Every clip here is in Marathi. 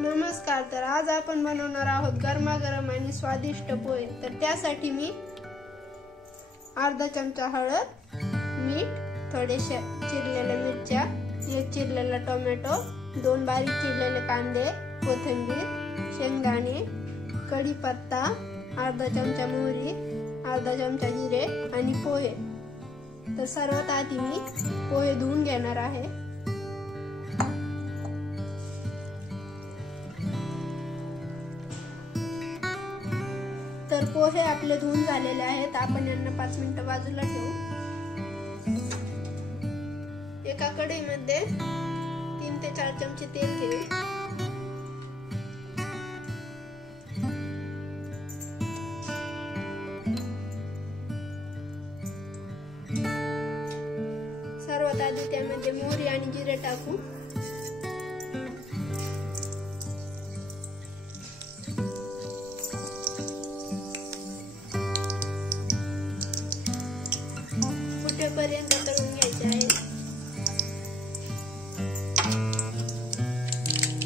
नमस्कार, तर आज आपण बनवणार आहोत गरमागरम आणि स्वादिष्ट पोहे। तर त्यासाठी मी अर्धा चमचा हळद, मीठ, थोडेसे चिरलेल्या मिरच्या, एक चिरलेला टोमॅटो, 2 बारीक चिरलेले कांदे, कोथिंबीर, शेंगदाणे, कढीपत्ता, अर्धा चमचा मोहरी, अर्धा चमचा जिरे आणि पोहे। तर सर्वात आधी मी पोहे धुवून घेणार आहे। तर पोहे आपले धुवून झालेले आहेत। आपण यांना 5 मिनिटं बाजूला ठेवू। एका कढईमध्ये 3 ते 4 चमचे तेल घेऊ। सर्वात आधी त्यामध्ये मोहरी आणि जिरे टाकू। पर्यंत तळून घ्यायचे आहे।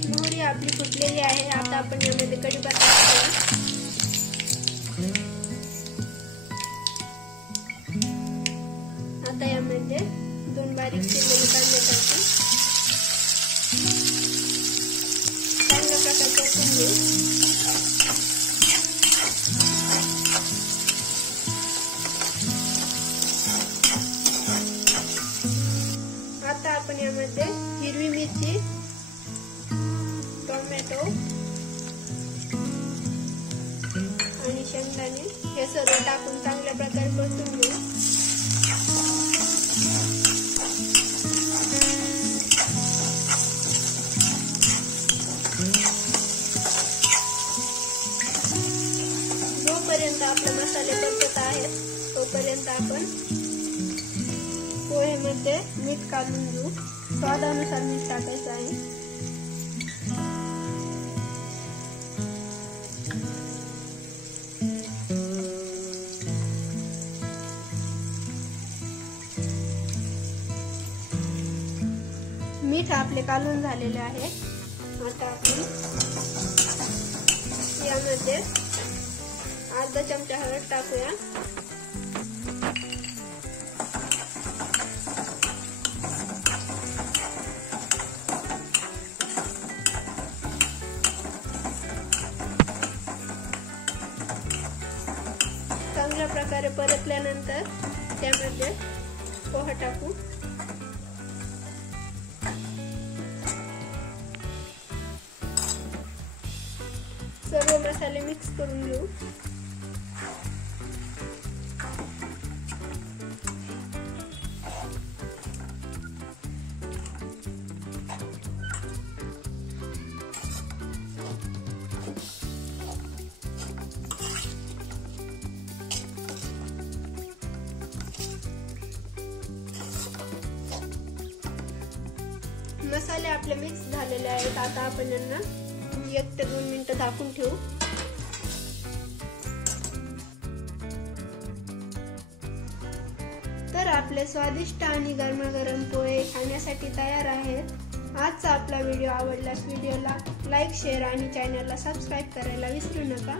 मोहरी आपली फुटलेली आहे। आता आपण यामध्ये कढीपत्ता टाकूया। आता यामध्ये 2 बारीक चिरलेले कांदे टाकू। चांगल्या प्रकारे परतून घेऊ। आता आपण यामध्ये हिरवी मिरची, टोमॅटो आणि शेंगदाणे हे सर्व टाकून चांगल्या प्रकारे परतून घेऊ। जोपर्यंत आपले मसाले परतत आहेत तोपर्यंत आपण पोहेमध्ये मीठ काढून घेऊ। स्वादानुसार मीठ टाकायचं आहे। मीठ आपले काढून झालेले आहे। आता आपण यामध्ये अर्धा चमचा हळद टाकूया। चांगल्या प्रकारे परतल्यानंतर त्यामध्ये पोहे टाकू। सर्व मसाले मिक्स करून घेऊ। मसाले आपले मिक्स झालेले आहेत। आता आपण यांना 1 ते 2 मिनिटं झाकून ठेवू। तर आपले स्वादिष्ट आणि गरमागरम पोहे खाण्यासाठी तयार आहेत। आजचा आपला व्हिडिओ आवडल्यास व्हिडिओला लाईक, शेअर आणि चॅनलला सबस्क्राईब करायला विसरू नका।